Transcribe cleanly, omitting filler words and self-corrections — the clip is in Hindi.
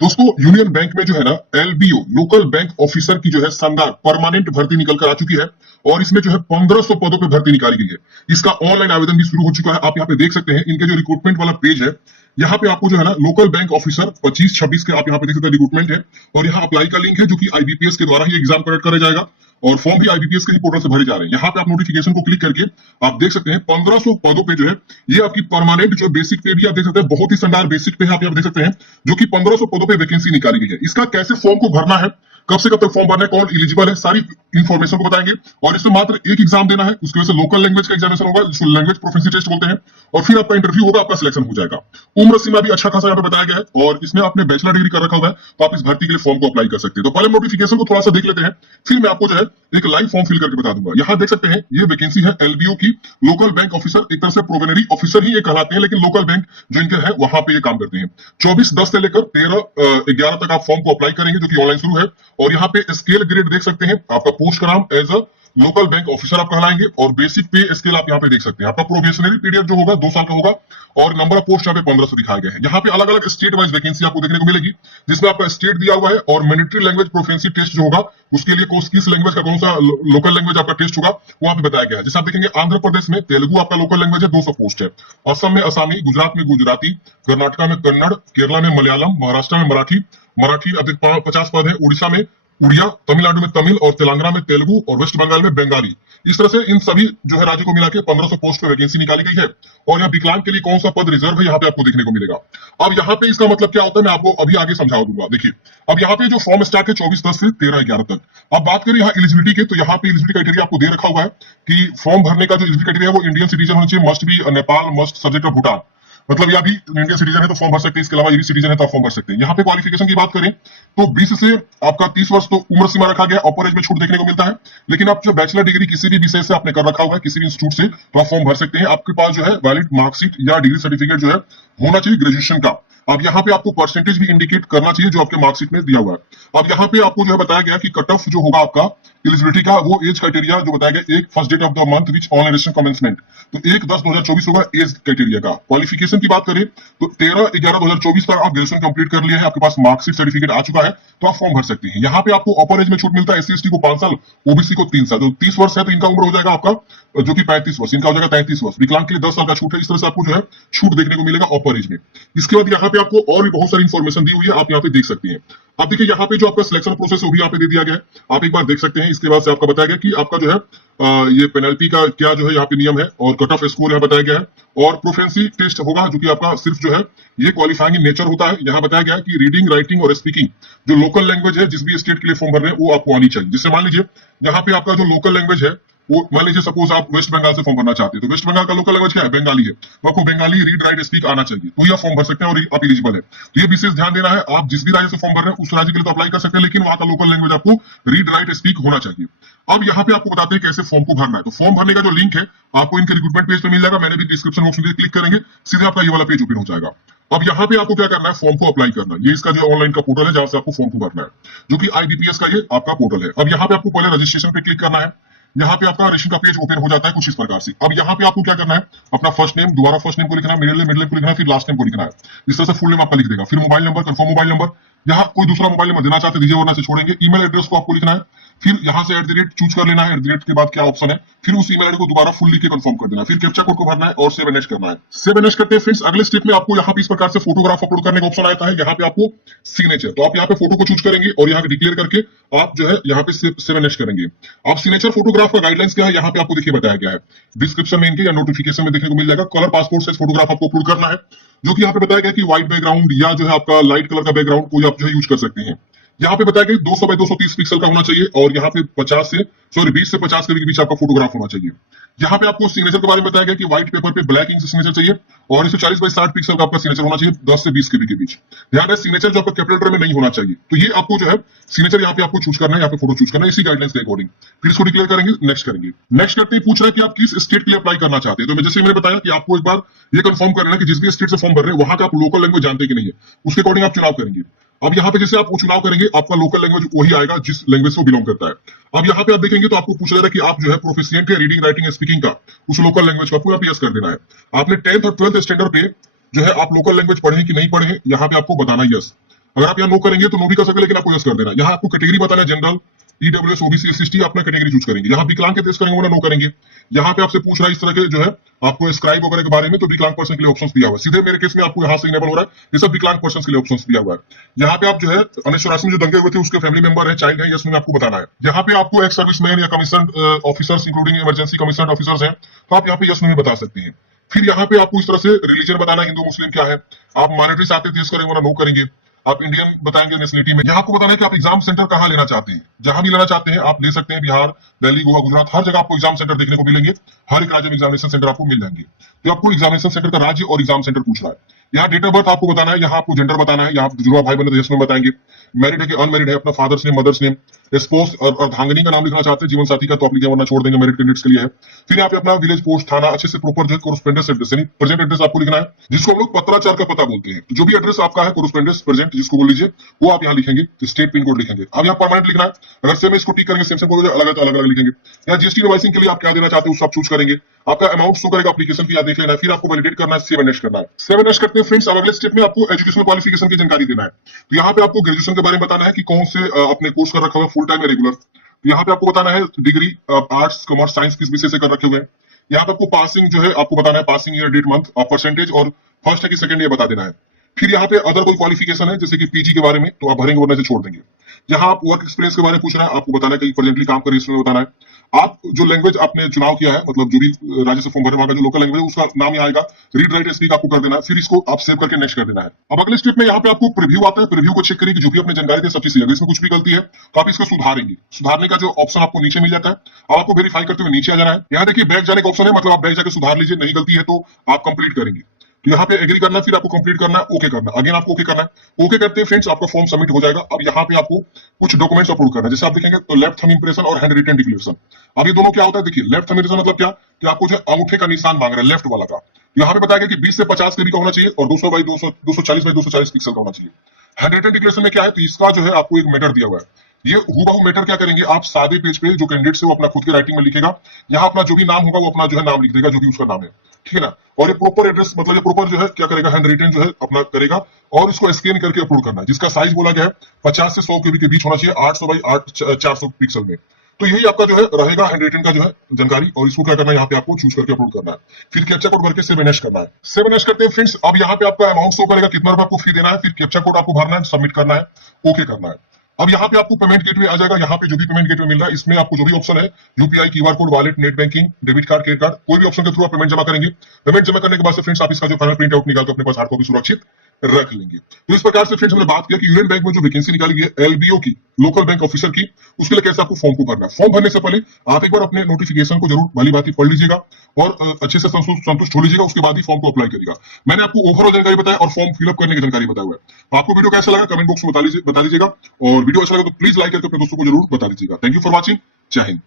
दोस्तों यूनियन बैंक में जो है ना एलबीओ लोकल बैंक ऑफिसर की जो है शानदार परमानेंट भर्ती निकल कर आ चुकी है और इसमें जो है 1500 पदों पे भर्ती निकाली गई है। इसका ऑनलाइन आवेदन भी शुरू हो चुका है। आप यहाँ पे देख सकते हैं इनके जो रिक्रूटमेंट वाला पेज है, यहाँ पे आपको जो है ना लोकल बैंक ऑफिसर 25-26 के आप यहाँ पे देख सकते हैं रिक्रूटमेंट है और यहाँ अप्लाई का लिंक है जो कि आईबीपीएस के द्वारा ही एग्जाम कंडक्ट करा जाएगा और फॉर्म भी आईबीपीएस के ही पोर्टल से भरे जा रहे हैं। यहाँ पे आप नोटिफिकेशन को क्लिक करके आप देख सकते हैं 1500 पदों पे जो है ये आपकी परमानेंट जो बेसिक पे भी आप देख सकते हैं, बहुत ही शानदार बेसिक पे है आप यहाँ देख सकते हैं जो कि 1500 पदों पे वैकेंसी निकाली गई है। इसका कैसे फॉर्म को भरना है, कब से कब तक फॉर्म भरना है, कौन एलिजिबल है, सारी इन्फॉर्मेशन को बताएंगे और इसमें मात्र एक एग्जाम देना है, उसकी वजह से लोकल लैंग्वेज का एग्जामिनेशन होगा जिसको लैंग्वेज प्रोफिशिएंसी टेस्ट बोलते हैं और फिर आपका इंटरव्यू होगा, आपका सिलेक्शन हो जाएगा। उम्र सीमा भी अच्छा खासा यहाँ पे बताया गया है और इसमें आपने बैचलर डिग्री कर रखा हुआ है तो आप इस भर्ती के लिए फॉर्म को अप्लाई कर सकते हैं। तो पहले नोटिफिकेशन को थोड़ा सा देख लेते हैं, फिर मैं आपको जो है एक लाइव फॉर्म फिल करके बता दूंगा। यहाँ देख सकते हैं ये वैकेंसी है एलबीओ की लोकल बैंक ऑफिसर, एक तरह से प्रोवेनरी ऑफिसर ही ये कहलाते हैं लेकिन लोकल बैंक जो इनके है वहां पे ये काम करते हैं। 24/10 से लेकर 13/11 तक आप फॉर्म को अप्लाई करेंगे जो कि ऑनलाइन शुरू है और यहाँ पे स्केल ग्रेड देख सकते हैं, आपका पोस्ट का नाम as a local bank officer आप कहलाएंगे और बेसिक पे स्केल आप यहाँ पे देख सकते हैं। आपका प्रोबेशनरी पीरियड जो होगा 2 साल का होगा और नंबर ऑफ पोस्ट यहाँ पे 1500 दिखाए गए हैं। यहाँ पे अलग अलग स्टेट वाइज वैकेंसी आपको देखने को मिलेगी जिसमें आपका स्टेट दिया हुआ है और मिलिट्री लैंग्वेज प्रोफिशिएंसी टेस्ट जो होगा उसके लिए किस लैंग्वेज का कौन सा लोकल लैंग्वेज आपका टेस्ट होगा वो यहाँ पे बताया गया है। जैसे आप देखेंगे आंध्र प्रदेश में तेलुगु आपका लोकल लैंग्वेज है, 200 पोस्ट है। असम में असामी, गुजरात में गुजराती, कर्नाटका में कन्नड़, केरला में मलयालम, महाराष्ट्र में मराठी अधिक 50 पद है, उड़ीसा में उड़िया, तमिलनाडु में तमिल और तेलंगाना में तेलुगु और वेस्ट बंगाल में बंगाली। इस तरह से इन सभी जो है राज्यों को मिला के 1500 पोस्ट पे वैकेंसी निकाली गई है और यहाँ विकलांग के लिए कौन सा पद रिजर्व है यहाँ पे आपको देखने को मिलेगा। अब यहाँ पे इसका मतलब क्या होता है मैं आपको अभी आगे समझा दूंगा। देखिए अब यहाँ पे जो फॉर्म स्टार्ट है 24/10 से 13/11 तक। अब बात करें यहाँ एलिजिबिलिटी के तो यहाँ पे एलिजिबिलिटी क्राइटेरिया आपको दे रखा हुआ है कि फॉर्म भरने का जो एलिजिबिलिटी क्राइटेरिया है वो इंडियन सिटीजन होना चाहिए, must be Nepal, must subject of Bhutan, मतलब यह भी इंडियन सिटीजन है तो फॉर्म भर सकते हैं, इसके अलावा ये भी सिटीजन है तो आप फॉर्म भर सकते हैं। यहाँ पे क्वालिफिकेशन की बात करें तो 20 से आपका 30 वर्ष तो उम्र सीमा रखा गया, अपर एज में छूट देखने को मिलता है, लेकिन आप जो बैचलर डिग्री किसी भी विषय से आपने कर रखा हुआ है किसी भी इंस्टीट्यूट से तो आप फॉर्म भर सकते हैं। आपके पास जो है वैलिड मार्कशीट या डिग्री सर्टिफिकेट जो है होना चाहिए ग्रेजुएशन का। अब यहाँ पे आपको परसेंटेज भी इंडिकेट करना चाहिए जो आपके मार्कशीट में दिया हुआ है। अब यहाँ पे आपको जो है बताया गया कि कट ऑफ जो होगा आपका एलिजिबिलिटी का वो एज क्राइटेरिया जो बताया गया, एक first date of the month which online registration commencement, तो 1/10/2024 होगा एज क्राइटेरिया का। क्वालिफिकेशन की बात करें तो 13/11/2024 तक आप ग्रेजुएशन कंप्लीट कर लिया है, आपके पास मार्कशीट सर्टिफिकेट आ चुका है तो आप फॉर्म भर सकते हैं। यहाँ पे आपको अपर एज में छूट मिलता है, SC/ST को 5 साल, ओबीसी को 3 साल। जो 30 वर्ष है तो इनका उम्र हो जाएगा आपका जो कि 35 वर्ष, इनका हो जाएगा 33 वर्ष। विकलांग के लिए 10 साल का छूट है। इस तरह से आपको जो है छूट देखने को मिलेगा अपर एज में। इसके बाद यहाँ पे आपको और भी बहुत सारी इन्फॉर्मेशन दी हुई है, आप यहाँ पे देख सकते हैं। अब देखिए यहाँ पे जो आपका सिलेक्शन प्रोसेस वो भी यहाँ पे दे दिया गया है, आप एक बार देख सकते हैं। इसके बाद से आपका बताया गया कि आपका जो है ये पेनल्टी का क्या जो है यहाँ पे नियम है और कट ऑफ स्कोर यहाँ बताया गया है और प्रोफिशिएंसी टेस्ट होगा जो कि आपका सिर्फ जो है ये क्वालिफाइंग इन नेचर होता है। यहाँ बताया गया है कि रीडिंग, राइटिंग और स्पीकिंग जो लोकल लैंग्वेज है जिस भी स्टेट के लिए फॉर्म भर रहे हैं वो आपको आनी चाहिए। जिससे मान लीजिए यहाँ पे आपका जो लोकल लैंग्वेज है वो मान लीजिए सपोज आप वेस्ट बंगाल से फॉर्म भरना चाहते हैं तो वेस्ट बंगाल का लोकल लैंग्वेज क्या है, बंगाली है, तो आपको बंगाली रीड राइट स्पीक आना चाहिए तो ये आप फॉर्म भर सकते हैं और आप एलिजिबल है। तो ये विशेष ध्यान देना है, आप जिस भी राज्य से फॉर्म भर रहे हैं उस राज्य के लिए तो अप्लाई कर सकते हैं लेकिन वहां का लोकल लैंग्वेज आपको रीड राइट स्पीक होना चाहिए। अब यहाँ पे आपको बताते हैं कैसे फॉर्म को भरना है। तो फॉर्म भरने का जो लिंक है आपको इनके रिक्रूटमेंट पेज पे मिल जाएगा, मैंने भी डिस्क्रिप्शन बॉक्स में क्लिक करेंगे सीधे आपका ये वाला पेज ओपन हो जाएगा। अब यहाँ पे आपको क्या करना है, फॉर्म को अप्लाई करना है। ये इसका जो ऑनलाइन का पोर्टल है जहां से आपको फॉर्म को भरना है जो कि आईबीपीएस का ये आपका पोर्टल है। अब यहाँ पे आपको पहले रजिस्ट्रेशन पे क्लिक करना है, यहाँ पे आपका रजिस्ट्रेशन का पेज ओपन हो जाता है कुछ इस प्रकार से। अब यहाँ पे आपको क्या करना है, अपना फर्स्ट नेम, दोबारा फर्स्ट नेम को लिखना है, मिडिल नेम को लिखना है, फिर लास्ट नेम को लिखना है। इस तरह से फुल नेम आपका लिख देगा, फिर mobile number, confirm mobile number, यहाँ कोई दूसरा मोबाइल नंबर देना चाहते दीजिए वरना से छोड़ेंगे। ईमेल एड्रेस को आपको लिखना है, फिर यहाँ से @ चूज कर लेना है, @ के बाद क्या ऑप्शन है, फिर उस ईमेल आईडी को दोबारा फुल लिख के कंफर्म कर देना है, फिर कैप्चा कोड को भरना है और सेव एंड नेक्स्ट करना है। सेव एंड नेक्स्ट करते हैं फ्रेंड्स, अगले स्टेप में आपको यहाँ पे इस प्रकार से फोटोग्राफ अपलोड करने का ऑप्शन आता है। यहाँ पे आपको सिग्नेचर, तो आप यहाँ पे फोटो को चूज करेंगे और यहाँ पे डिक्लेयर करके आप जो है यहाँ पे सेव एंड नेक्स्ट करेंगे। आप सिग्नेचर फोटोग्राफ का गाइडलाइंस क्या है यहाँ पे आपको देखिए बताया गया है, डिस्क्रिप्शन में इनके या नोटिफिकेशन में देखने को मिल जाएगा। कलर पासपोर्ट साइज फोटोग्राफ आपको अपलोड करना है जो कि यहाँ पे बताया गया कि व्हाइट बैकग्राउंड या जो है आपका लाइट कलर का बैकग्राउंड कोई आप जो है यूज कर सकते हैं। यहाँ पे बताया गया 200 बाय 230 पिक्सल का होना चाहिए और यहाँ पे 20 से 50 के बीच आपका फोटोग्राफ होना चाहिए। यहाँ पे आपको सिग्नेचर के बारे में बताया गया कि व्हाइट पेपर पे ब्लैक इंक से सिग्नेचर चाहिए और 140 बाय 60 पिक्सल का आपका सिग्नेचर होना चाहिए 10 से 20 के बीच। ध्यान रहे सिग्नेचर जो आपका कैपिटल लेटर में नहीं होना चाहिए। तो ये आपको जो है सिग्नेचर यहाँ पे आपको चूज करना है, यहाँ पे फोटो चूज करना है इसी गाइडलाइंस के अकॉर्डिंग। फिर इसको डिक्लेयर करेंगे, नेक्स्ट करेंगे। नेक्स्ट करते ही पूछ रहा है कि आप किस स्टेट के लिए अप्लाई करना चाहते हैं। तो जैसे मैंने बताया कि आपको एक बार ये कंफर्म करना है कि जिस भी स्टेट से फॉर्म भर रहे हैं वहां का आप लोकल लैंग्वेज जानते हैं कि नहीं है, उसके अकॉर्डिंग आप चुनाव करेंगे। अब यहाँ पे जैसे आप चुनाव करेंगे आपका लोकल लैंग्वेज वही आएगा जिस लैंग्वेज से बिलोंग करता है। अब यहाँ पे आप देखेंगे तो आपको पूछ रहा है कि आप जो है प्रोफिशिएंट है रीडिंग राइटिंग स्पीकिंग का, उस लोकल लैंग्वेज का पूरा यस कर देना है। आपने 10th और 12th स्टैंडर्ड पे जो है आप लोकल लैंग्वेज पढ़े कि नहीं पढ़े, यहाँ पे आपको बताना यस। अगर आप यहाँ नो करेंगे तो नो भी कर सकते हैं, लेकिन आपको यस कर देना है। यहाँ आपको कैटेगरी बताना है, जनरल, ईडब्ल्यूएस, ओबीसी, एससी, अपना कैटेगरी चूज करेंगे। यहाँ विकलांग के टेस्ट करेंगे, वो नो करेंगे। यहाँ पे आपसे पूछ रहा है इस तरह के जो है आपको स्क्राइब वगैरह के बारे में, तो विकलांग पर्सन के लिए ऑप्शंस दिया हुआ है। सीधे मेरे केस में आपको यहाँ से इनेबल हो रहा है, ये सब विकलांग पर्सन के लिए ऑप्शंस दिया हुआ है। यहाँ पे आप जो है 1984 में जो दंगे हुए थे उसके फैमिली मेंबर है, चाइल्ड है, यस में आपको बताना है। यहाँ पे आपको एक्स सर्विसमैन या commission officers including emergency commission officers हैं, तो आप यहाँ पे यस में बता सकते हैं। फिर यहाँ पे आपको इस तरह से रिलीजन बताना है, हिंदू मुस्लिम क्या है। आप माइनॉरिटी से आते हैं, यस करेंगे, वरना नो करेंगे। आप इंडियन बताएंगे नेशनलिटी में। यहाँ आपको बताना है कि आप एग्जाम सेंटर कहाँ लेना चाहते हैं। जहां भी लेना चाहते हैं आप ले सकते हैं, बिहार, दिल्ली, गोवा, गुजरात, हर जगह आपको एग्जाम सेंटर देखने को मिलेंगे। हर एक राज्य में एग्जामिनेशन सेंटर आपको मिल जाएंगे। तो आपको एग्जामिनेशन सेंटर का राज्य और एग्जाम सेंटर पूछ रहा है। यहाँ डेट ऑफ बर्थ आपको बताना है, यहाँ आपको जेंडर बताना है। यहाँ जुड़वा भाई बंधु यस में बताएंगे। मैरिड है कि अनमैरिड है, अपना father's name, mother's name, spouse और धांगनी का नाम लिखना चाहते हैं, जीवन साथी का तो आप लिखे, वरना छोड़ देंगे, मैरिड कैंडिडेट्स के लिए है। फिर यहाँ पे अपना विलेज, पोस्ट, थाना अच्छे से प्रॉपर जो है कोरस्पोंडेंस एड्रेस यानी प्रेजेंट एड्रेस आपको लिखना है, जिसको हम लोग पत्राचार का पता बोलते हैं। तो जो भी एड्रेस आपका है कोरस्पोंडेंस प्रेजेंट जिसको बोल लीजिए, वो आप यहाँ लिखेंगे। स्टेट पिन कोड लिखेंगे। अब यहाँ परमानेंट लिखना है। अगर सेम इसको टिक करेंगे, सेम कोड अलग है तो अलग अलग लिखेंगे। यहाँ जीएसटी इनवॉइसिंग के लिए आप क्या देना चाहते हैं उसको आप चूज करेंगे। आपका अमाउंट शो करेगा एप्लीकेशन की, देख लेना है। फिर आपको वैलिडेट करना है, सेव एंड नेक्स्ट करना है। सेव एंड नेक्स्ट करते हैं फ्रेंड्स। अब अगले स्टेप में आपको एजुकेशनल क्वालिफिकेशन की जानकारी देना है। तो यहाँ पे आपको ग्रेजुएशन के बारे में बताना है कि कौन से अपने कोर्स कर रखा हुआ है, फुल टाइम या रेगुलर। तो यहाँ पे आपको बताना है डिग्री आर्ट्स, कॉमर्स, साइंस किस विषय से कर रखे हुए हैं। यहाँ पे आपको पासिंग जो है आपको बताना है, पासिंग ईयर, डेट, मंथ और परसेंटेज, और फर्स्ट है कि सेकंड ईयर बता देना है। फिर यहाँ पे अदर कोई क्वालिफिकेशन है जैसे कि पीजी के बारे में, तो आप भरेंगे, वरना से छोड़ देंगे। यहाँ आप वर्क एक्सपीरियंस के बारे में पूछ रहे हैं, आपको बताना है कि प्रेजेंटली काम करिए, इसमें बताना है। आप जो लैंग्वेज आपने चुनाव किया है, मतलब जो भी राज्य से फॉर्म भरे वहां का जो लोकल लैंग्वेज है उसका नाम यहाँ आएगा। रीड, राइट, स्पीक आपको कर देना है। फिर इसको आप सेव करके नेक्स्ट कर देना है। अब अगले स्टेप में यहाँ पे आपको प्रीव्यू आता है। प्रीव्यू को चेक करिए कि जो भी आपने जानकारी दी सब चीज सही है। अगर इसमें कुछ भी गलती है तो आप इसको सुधारेंगे। सुधारने का जो ऑप्शन आपको नीचे मिल जाता है, अब आपको वेरीफाई करते हुए नीचे आ जाना है। यहाँ देखिए बैक जाने का ऑप्शन है, मतलब आप बैक जाकर सुधार लीजिए, नहीं गलती है तो आप कंप्लीट करेंगे। तो यहाँ पे एग्री करना है, फिर आपको कंप्लीट करना है, ओके करना है, अगेन आपको ओके करना है। ओके करते हैं फ्रेंड्स, आपका फॉर्म सबमिट हो जाएगा। अब यहाँ पे आपको कुछ डॉक्यूमेंट्स अपलोड करना है। जैसे आप देखेंगे तो लेफ्ट थंब इंप्रेशन और हैंड रिटन डिक्लेरेशन। अब ये दोनों क्या होता है, देखिए लेफ्ट थंब इंप्रेशन मतलब क्या कि आपको जो अंगूठे का निशान मांग रहा है लेफ्ट वाला का। यहाँ पे बताया गया कि 20 से 50 केबी का होना चाहिए और 200 बाई 200 240 बाई 240 पिक्सल का होना चाहिए। हैंड रिटन डिक्लेरेशन में क्या है, तो इसका जो है आपको एक मैटर दिया हुआ है। ये हूबहू मैटर क्या करेंगे, आप सादे पेज पे जो कैंडिडेट है वो अपना खुद के राइटिंग में लिखेगा। यहाँ अपना जो भी नाम होगा वो अपना जो है नाम लिख देगा, जो भी उसका नाम है, ठीक है ना। और ये प्रॉपर एड्रेस मतलब ये प्रॉपर जो है क्या करेगा, हैंड रिटन जो है अपना करेगा और इसको स्कैन करके अपलोड करना है। जिसका साइज बोला गया है 50 से 100 केबी के बीच होना चाहिए, 800 बाई 400 पिक्सल में। तो यही आपका जो है रहेगा हैंड रिटन का जो है जानकारी। और इसको क्या करना है, यहाँ पे आपको चूज करके अपलोड करना है। फिर कैप्चा कोड भर के सेव एंड नेक्स्ट करना है। सेव एंड नेक्स्ट करते हैं फ्रेंड्स। अब यहाँ पे आपका अमाउंट शो करेगा, कितना रुपए आपको फी देना है। फिर कैप्चा कोड आपको भरना है, सबमिट करना है, ओके करना है। अब यहाँ पे आपको पेमेंट गेटवे आ जाएगा। यहाँ पे जो भी पेमेंट गेटवे मिल रहा है इसमें आपको जो भी ऑप्शन है, UPI, QR code, wallet, net banking, debit card, credit card, कोई भी ऑप्शन के थ्रू आप पेमेंट जमा करेंगे। पेमेंट जमा करने के बाद से फ्रेंड्स आप इसका जो फाइनल प्रिंट आउट निकाल के अपने पास हार्ड कॉपी सुरक्षित रख लेंगे। तो इस प्रकार से फ्रेंड्स हमने बात किया कि यूनियन बैंक में जो वैकेंसी निकाली गई है एलबीओ की, लोकल बैंक ऑफिसर की, उसके लिए कैसे आपको फॉर्म को भरना है। फॉर्म भरने से पहले आप एक बार अपने नोटिफिकेशन को जरूर भली बात पढ़ लीजिएगा और अच्छे से संतुष्ट हो लीजिएगा। उसके बाद ही फॉर्म को अप्लाई करिएगा। मैंने आपको ओवरऑल जानकारी बताया और फॉर्म फिलअप करने की जानकारी बताया हुआ है। तो आपको वीडियो कैसा लगा कमेंट बॉक्स में बता दीजिएगा और वीडियो अच्छा लगा तो प्लीज लाइक करके अपने दोस्तों को जरूर बता दीजिएगा। Thank you for watching. जय हिंद।